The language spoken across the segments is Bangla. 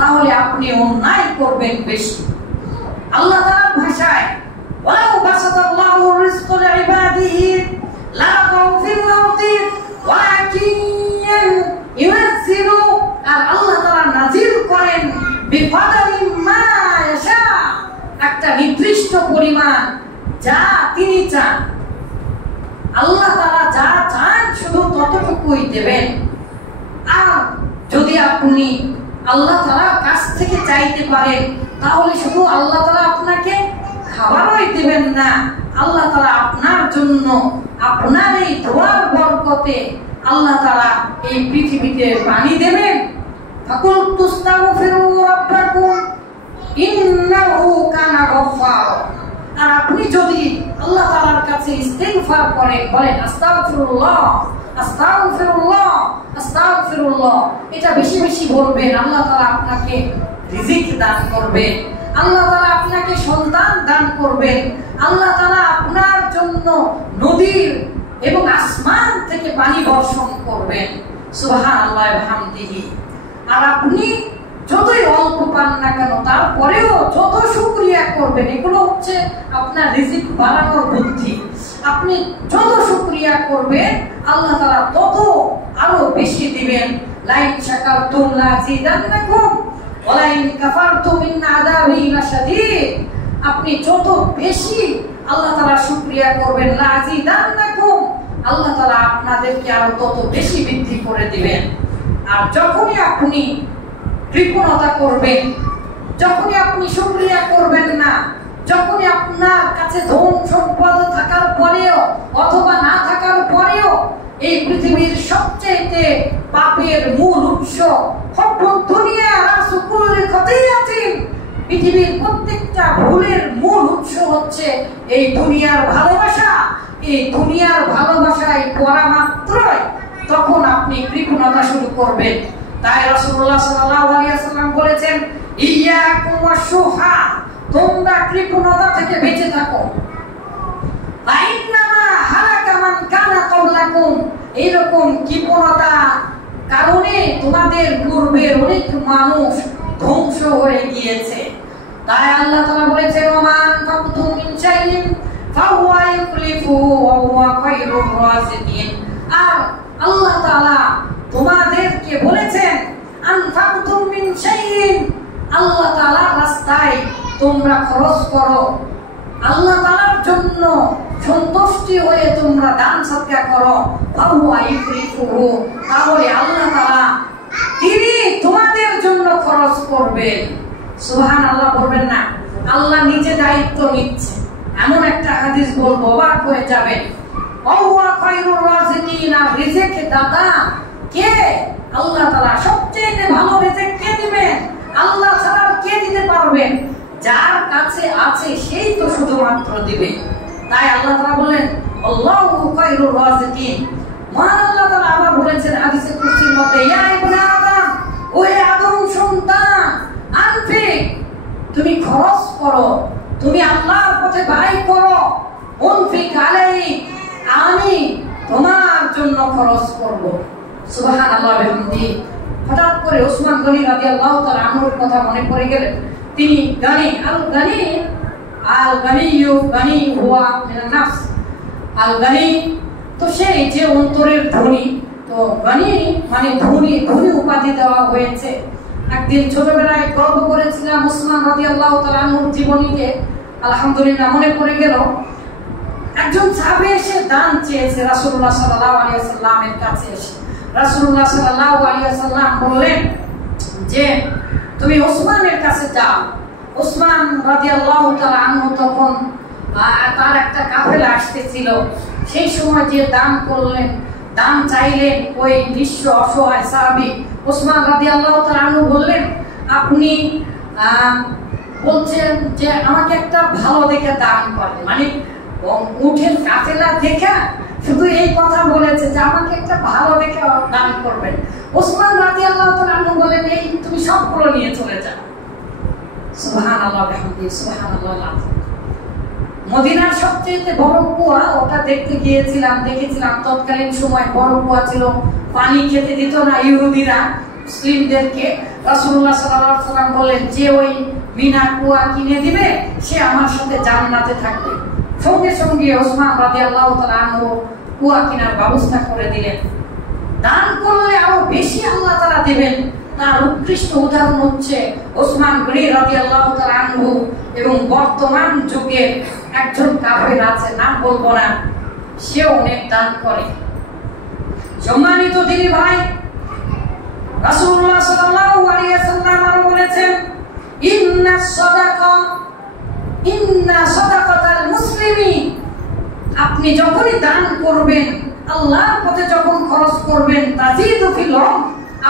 তাহলে আপনি অন্যায় করবেন বেশি। আল্লাহ তাআলার ভাষায় ওয়ালাউ বাসাতাল্লাহু রিজকা লিইবাদিহি লাবাগাউ ফিল আরদি ওয়ালাকিন ইউনাজ্জিলু, আর আল্লাহ তাআলা নাজিল করেন বিকাদারিন মা ইয়াশা, একটা নির্দিষ্ট পরিমাণ যা তিনি চান। আল্লাহ তাআলা যা চান শুধু ততটুকুই দেবেন। আর যদি আপনি আল্লাহ তাআলার কাছ থেকে চাইতে পারেন তাহলে শুধু আল্লাহ তাআলা আপনাকে খাবারই দিবেন না, আল্লাহ তাআলা আপনার জন্য আপনার এই দোয়ার বরকতে আল্লাহ তাআলা এই পৃথিবীতে পানি দেবেন। ফাকুল তুস্তাগফিরু রাব্বাকুম ইন্নাহু কানা গফফার। আর আপনি যদি আল্লাহ তাআলার কাছে ইস্তিগফার করেন, বলেন আস্তাগফিরুল্লাহ আস্তাগফিরুল্লাহ আস্তাগফিরুল্লাহ, এটা বেশি বেশি বলবেন, আল্লাহ তাআলা আপনাকে রিজিক দান করবেন, আল্লাহ তাআলা আপনাকে সন্তান দান করবেন, আল্লাহ তাআলা আপনার জন্য নদীর এবং আসমান থেকে পানি বর্ষণ করবেন। সুবহানাল্লাহ ওয়া বিহামদিহি। আর আপনি যতই অল্প পান না কেন তারপরেও যত শুকরিয়া করবেন, এগুলো হচ্ছে আপনার রিজিক বাড়ানোর বুদ্ধি। আপনি যত শুকরিয়া করবেন আল্লাহ তাআলা তত আরো বেশি দিবেন। লাইন শাকারতুম লাযিদান্নাকুম ওয়া লাইন কাফারতুম ইন আযাবি লাশাদীদ। আপনি যত বেশি আল্লাহ তাআলা শুকরিয়া করবেন, লাযিদান্নাকুম, আল্লাহ তাআলা আপনাদেরকে আরো তত বেশি বৃদ্ধি করে দিবেন। আর যখনই আপনি কৃপণতা করবেন, যখনই আপনি শুকরিয়া করবেন না, যখনই আপনার কাছে ধন সম্পদ থাকার পরেও অথবা না থাকার পরেও এই পৃথিবীর সবচেয়ে পাপের মূল উৎস দুনিয়া রাসুকুল্লি খতিয়াতিন, পৃথিবীর প্রত্যেকটা ভুলের মূল উৎস হচ্ছে এই দুনিয়ার ভালোবাসা। এই দুনিয়ার ভালোবাসায় পড়া মাত্রই তখন আপনি কৃপণতা শুরু করবেন। তাই রাসূলুল্লাহ সাল্লাল্লাহু আলাইহি ওয়াসাল্লাম বলেছেন, ইয়াকুম ওয়াশুহা, তোমরা কৃপণতা থেকে বেঁচে থাকো। ফাইন্নামা হালাকা মান কানা ক্বাবলাকুম, এরকম কৃপণতা কারণে তোমাদের পূর্বের অনেক মানুষ ধ্বংস হয়ে গিয়েছে। তাই আল্লাহ তাআলা বলেছেন, ওমান ফাকুতু মিন শাইইন ফাহুয়া ইউখলিফু ওয়া হুয়া খায়রুর রাযিকিন। আর আল্লাহ তাআলা তোমাদেরকে বলেছেন, আনফাকতুম মিন শাইইন, আল্লাহ তাআলার রাস্তায় তোমরা খরচ করো, আল্লাহ তাআলার জন্য সন্তুষ্টি হয়ে তোমরা দান সদকা করো, ফাহুয়া ইউখলিফুহু, তাহলে আল্লাহ তাআলা তিনি তোমাদের জন্য খরচ করবেন। সুবহানাল্লাহ বলবেন না? আল্লাহ নিজে দায়িত্ব নিচ্ছে। এমন একটা হাদিস বলবো, অবাক হয়ে যাবেন। ওয়া খায়রুর রাযিকিন, রিজিক দাতা কে? আল্লাহ তাআলা। সবচেয়ে ভালো রিজিক কে দিবেন? আল্লাহ ছাড়া কে দিতে পারবেন? যার কাছে আছে সেই তো শুধুমাত্র দিবে। তাই আল্লাহ তাআলা বলেন, আল্লাহু খায়রুর রাযিকিন। মহান আল্লাহ তাআলা আবার বলেছেন হাদিসে কুদসির মধ্যে, ইয়া ইবনে আদম, ও আদম সন্তান, আনফিক, তুমি খরচ করো, তুমি আল্লাহর পথে ব্যয় করো, উনফিক আলাইক, আমি তোমার জন্য খরচ করব। সুবহানাল্লাহ ওয়া বিহামদিহি। হঠাৎ করে ওসমান গনি রাদিয়াল্লাহু তাআলা আনহুর কথা মনে পড়ে গেলেন। তিনি গনি, আল গনিয়ু, গনি হুয়া মিনান নাফস, আল গনি তো সেই যে অন্তরের ধনী, তো গনি মানে ধনী, ধনী উপাধি দেওয়া হয়েছে। একদিন ছোটবেলায় গল্প করেছিলাম ওসমান রাদিয়াল্লাহু তাআলা আনহুর জীবনীকে, আলহামদুলিল্লাহ মনে পড়ে গেল। একজন সাহাবী এসে দান চেয়েছে রাসূলুল্লাহ সাল্লাল্লাহু আলাইহি ওয়াসাল্লামের কাছে এসে। রাসূলুল্লাহ সাল্লাল্লাহু আলাইহি ওয়াসাল্লাম বললেন যে তুমি ওসমানের কাছে যাও। ওসমান রাদিয়াল্লাহু তাআলা আনহু তখন তার একটা কাফেলা আসতেছিল, সেই সময় যে দান করলেন, দান চাইলেন ওই নিঃস্ব অসহায় সাহাবী ওসমান রাদিয়াল্লাহু তাআলা আনহু বললেন, আপনি বলছেন যে আমাকে একটা ভালো দেখে দান করেন, মানে উঠের কাফেলা দেখে শুধু এই কথা বলেছে যে আমাকে একটা ভালো দেখে দান করবেন। ওসমান রাদিয়াল্লাহু তাআলা আনহু বলেন, এই তুমি সবগুলো নিয়ে চলে যাও। সুবহানাল্লাহ ওয়া বিহামদিহি, সুবহানাল্লাহ। মদিনার সবচেয়ে বড় কুয়া, ওটা দেখতে গিয়েছিলাম, দেখেছিলাম তৎকালীন সময় বড় কুয়া ছিল, পানি খেতে দিত না ইহুদিরা মুসলিমদেরকে। রাসূলুল্লাহ সাল্লাল্লাহু আলাইহি ওয়াসাল্লাম বলেন যে ওই বিনা কুয়া কিনে দিবে সে আমার সাথে জান্নাতে থাকবে। সঙ্গে সঙ্গে ওসমান রাদিয়াল্লাহু তাআলা আনহু কুয়া কেনার ব্যবস্থা করে দিলেন। দান করলে আরো বেশি আল্লাহ তাআলা দিবেন। তার উৎকৃষ্ট উদাহরণ হচ্ছে ওসমান গনি রাদিয়াল্লাহু তাআলা আনহু এবং বর্তমান যুগে একজন কাফের আছে, নাম বলবো না, সে অনেক দান করে। সম্মানিত দিনী ভাই, রাসূলুল্লাহ সাল্লাল্লাহু আলাইহি ওয়াসাল্লাম আরো বলেছেন, ইন্না সাদাকাতাল মুসলিমি, আপনি যখনই দান করবেন, আল্লাহর পথে যখন খরচ করবেন, তাজিদু ফিল উমর,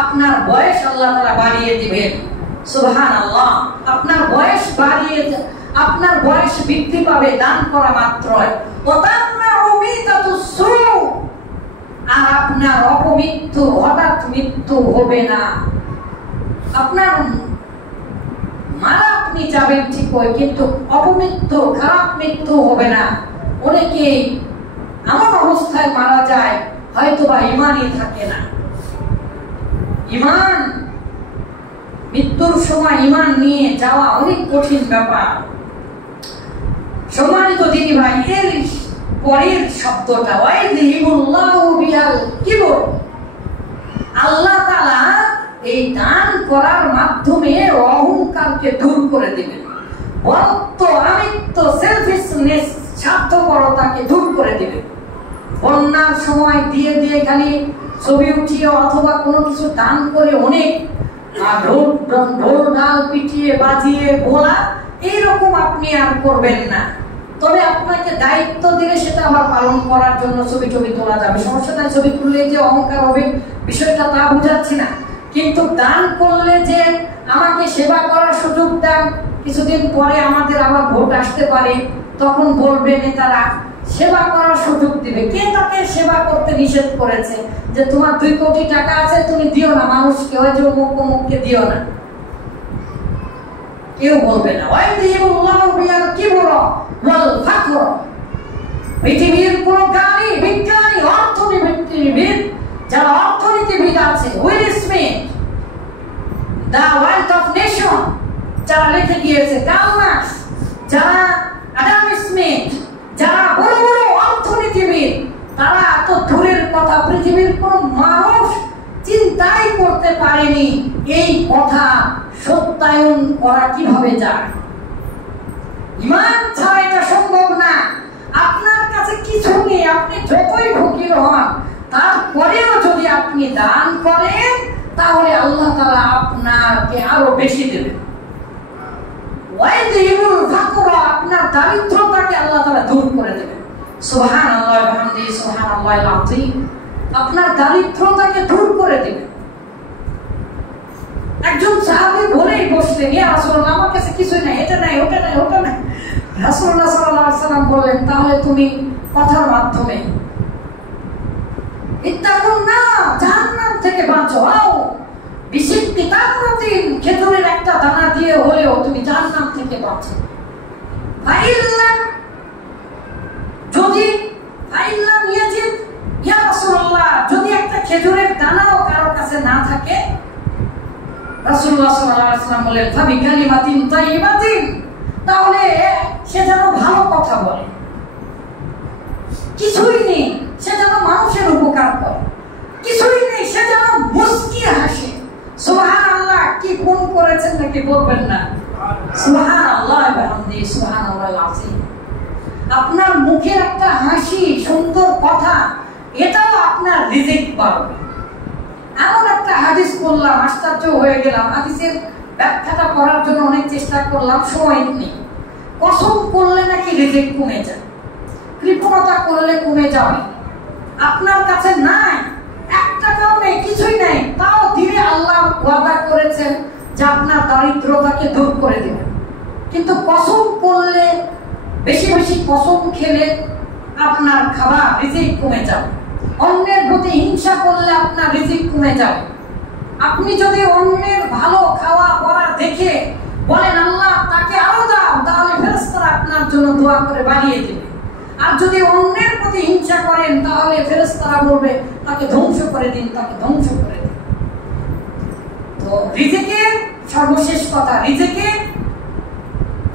আপনার বয়স আল্লাহ তাআলা বাড়িয়ে দিবেন। সুবহানাল্লাহ, আপনার বয়স আপনার বয়স বৃদ্ধি পাবে দান করা মাত্রই। আর আপনার অপমৃত্যু, হঠাৎ মৃত্যু হবে না। আপনার মারা আপনি যাবেন ঠিকই, কিন্তু অপমৃত্যু, খারাপ মৃত্যু হবে না। অনেকেই এমন অবস্থায় মারা যায় হয়তোবা ঈমানই থাকে না। ঈমান, মৃত্যুর সময় ঈমান নিয়ে যাওয়া অনেক কঠিন ব্যাপার। সম্মানিত দিনী ভাই, এর পরের শব্দটা ওয়াইযিবুল্লাহু বিল কিবর, আল্লাহ তাআলা এই দান করার মাধ্যমে অহংকারকে দূর করে দিবেন। বরত্ব, আমিত্ব, সেলফিশনেস, স্বার্থপরতাকে দূর করে দিবেন। বন্যার সময় দিয়ে দিয়ে খালি ছবি উঠিয়ে অথবা কোনো কিছু দান করে অনেক ঢোল ঢাল পিটিয়ে বাজিয়ে বলা, এইরকম আপনি আর করবেন না। তবে আপনাকে দায়িত্ব দিলে সেটা আবার পালন করার জন্য ছবি তোলা যাবে, সমস্যা নাই। ছবি তুললে যে অহংকার হবে বিষয়টা তা বুঝাচ্ছি না, কিন্তু দান করলে যে আমাকে সেবা করার সুযোগ দেন, কিছুদিন পরে আমাদের আবার ভোট আসতে পারে, তখন বলবে নেতারা সেবা করার সুযোগ দিবে। কে তাকে সেবা করতে নিষেধ করেছে যে তোমার 2 কোটি টাকা আছে তুমি দিও না মানুষকে, ওই যে অমুককে দিও না? কেউ বলবে না। ওয়াইযিবুল্লাহু বিল কিবর ওয়াল ফাকর, পৃথিবীর কোন জ্ঞানী, বিজ্ঞানী, অর্থনীতিবিদ, যারা অর্থনীতিবিদ আছে, will Smith, the wealth of nation, যারা লিখে গিয়েছে, কার্ল মার্কস, যারা অ্যাডাম স্মিথ, যারা বড় বড় অর্থনীতিবিদ, তারা এত দূরের কথা পৃথিবীর কোন মানুষ চিন্তাই করতে পারেনি এই কথা সত্যায়ন করা কিভাবে যায়। ঈমান ছাড়া এটা সম্ভব না। আপনার কাছে কিছু নেই, আপনি যতই ফকির হন, তারপরেও যদি আপনি দান করেন তাহলে আল্লাহ তাআলা আপনাকে আরো বেশি দেবেন। ওয়াইযিবুল ফাকর, আপনার দারিদ্রতাকে আল্লাহ তাআলা দূর করে দেবেন। সুবহানাল্লাহ ওয়া বিহামদিহি সুবহানাল্লাহিল আযীম, আপনার দারিদ্রতাকে দূর করে দেবেন। একজন সাহাবী বলেই বসলেন, ইয়া রাসূলুল্লাহ, আমার কাছে কিছুই নাই, এটা নাই, ওটা নাই, ওটা নাই। রাসূলুল্লাহ সাল্লাল্লাহু আলাইহি ওয়াসাল্লাম বললেন, তাহলে তুমি কথার মাধ্যমে ইত্তাকুন নার, জাহান্নাম থেকে বাঁচো। আও বিশিক্কি তামরাতিন, খেজুরের একটা দানা দিয়ে হলেও তুমি জাহান্নাম থেকে বাঁচো। ফাইল্লাম, যদি ফাইল্লাম ইয়াজিদ, ইয়া রাসূলুল্লাহ, যদি একটা খেজুরের দানাও কারো কাছে না থাকে, রাসূলুল্লাহ সাল্লাল্লাহু আলাইহি ওয়াসাল্লাম বলেন, ফাবি কালিমাতিন তাইয়িবাতিন, তাহলে সে যেন ভালো কথা বলে। কিছুই নেই, সে যেন মানুষের উপকার করে। কিছুই নেই, সে যেন মুস্কি হাসে। সুবহানাল্লাহ, কি গুণ করেছেন নাকি বলবেন না? সুবহানাল্লাহ ওয়া বিহামদিহি সুবহানাল্লাহিল আযীম। আপনার মুখের একটা হাসি, সুন্দর কথা, এটাও আপনার রিজিক বাড়বে। এমন একটা হাদিস পড়লাম, আশ্চর্য হয়ে গেলাম। হাদিসের ব্যাখ্যাটা করার জন্য অনেক চেষ্টা করলাম, সময় নেই। কসম করলে নাকি রিজিক কমে যায়, কৃপণতা করলে কমে যাবে। আপনার কাছে নাই, 1 টাকাও নেই, কিছুই নেই, তাও দিলে আল্লাহ ওয়াদা করেছেন যে আপনার দারিদ্রতাকে দূর করে দিবেন। কিন্তু কসম করলে, বেশি বেশি কসম খেলে আপনার খাবার রিজিক কমে যাবে। অন্যের প্রতি হিংসা করলে আপনার রিজিক কমে যাবে। আপনি যদি অন্যের ভালো খাওয়া পড়া দেখে বলেন আল্লাহ তাকে আরো দাও, তাহলে ফেরেশতারা আপনার জন্য দোয়া করে বাড়িয়ে দেবে। আর যদি অন্যের প্রতি হিংসা করেন তাহলে ফেরেশতারা বলবে তাকে ধ্বংস করে দিন, তাকে ধ্বংস করে দিন। তো তো রিজিকের সর্বশেষ কথা, রিজিকের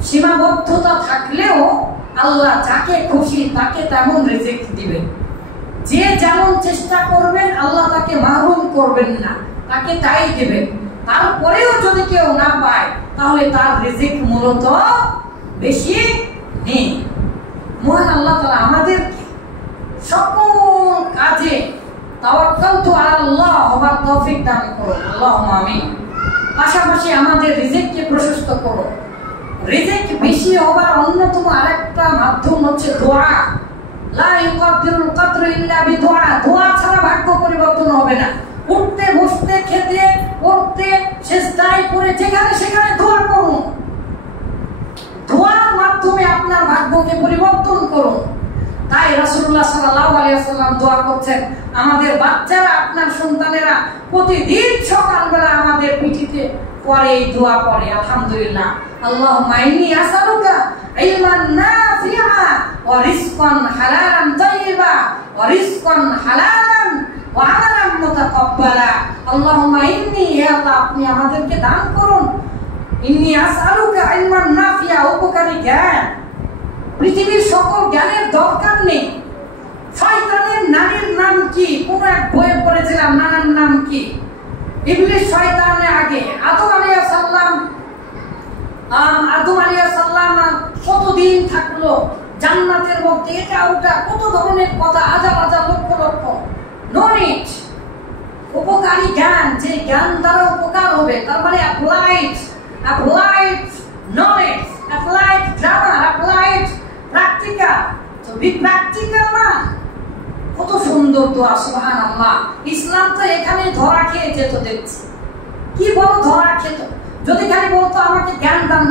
সীমাবদ্ধতা থাকলেও আল্লাহ যাকে খুশি তাকে তেমন রিজিক দিবেন। যে যেমন চেষ্টা করবেন আল্লাহ তাকে মাহরুম করবেন না, তাকে তাই দিবেন। তারপরেও যদি কেউ না পায় তাহলে তার রিজিক মূলত বেশি নেই। মহান আল্লাহ তাআলা আমাদেরকে সকল কাজে তাওয়াক্কালতু আলাল্লাহ হবার তৌফিক দান করুন, আল্লাহুম্মা আমিন। পাশাপাশি আমাদের রিজিককে প্রশস্ত করুন। রিজিক বেশি হবার অন্যতম আরেকটা মাধ্যম হচ্ছে দোয়া। লা ইউকাদ্দিরুল কদর ইল্লা বিদুআ। দোয়া ছাড়া ভাগ্য পরিবর্তন হবে না। উঠতে বসতে খেতে পড়তে সিজদায় পড়ে যেখানে সেখানে দোয়া করুন। দোয়ার মাধ্যমে আপনার ভাগ্যকে পরিবর্তন করুন। তাই রাসূলুল্লাহ সাল্লাল্লাহু আলাইহি ওয়াসাল্লাম দোয়া করছেন, আমাদের বাচ্চারা, আপনার সন্তানেরা প্রতিদিন সকালবেলা আমাদের পিঠিতে পড়ে এই দোয়া পড়ে, আলহামদুলিল্লাহ, আল্লাহুম্মা ইন্নী আসআলুকা ইলমান নাফিআ ওয়া রিজকান হালালান তাইয়্যিবা ওয়া রিজকান হালালান ওয়া আমালান মুতাকাব্বালা। আল্লাহুম্মা ইন্নী, হে আল্লাহ আপনি আমাদেরকে দান করুন, ইন্নী আসআলুকা ইলমান নাফিআ, উপকারী জ্ঞান। পৃথিবীর সকল জ্ঞানের দরকার নেই। শয়তানের নানির নাম কি? কোন এক বইয়ে পড়েছিলাম, নানার নাম কি? ইবলিস শয়তানের আগে আদম আলাইহিস সালাম কতদিন থাকলো জান্নাতের মধ্যে, এটা ওটা কত ধরনের কথা, হাজার হাজার লক্ষ লক্ষ। No need. উপকারী জ্ঞান, যে জ্ঞান দ্বারা উপকার হবে, তার মানে applied knowledge, applied grammar, applied practical. তো বি প্র্যাকটিক্যাল না। কত সুন্দর দোয়া, সুবহানাল্লাহ। ইসলাম তো এখানে ধরা খেয়ে যেত দেখছি। কি বড় ধরা খেত। যদি খালি বলতো আমাকে জ্ঞান দান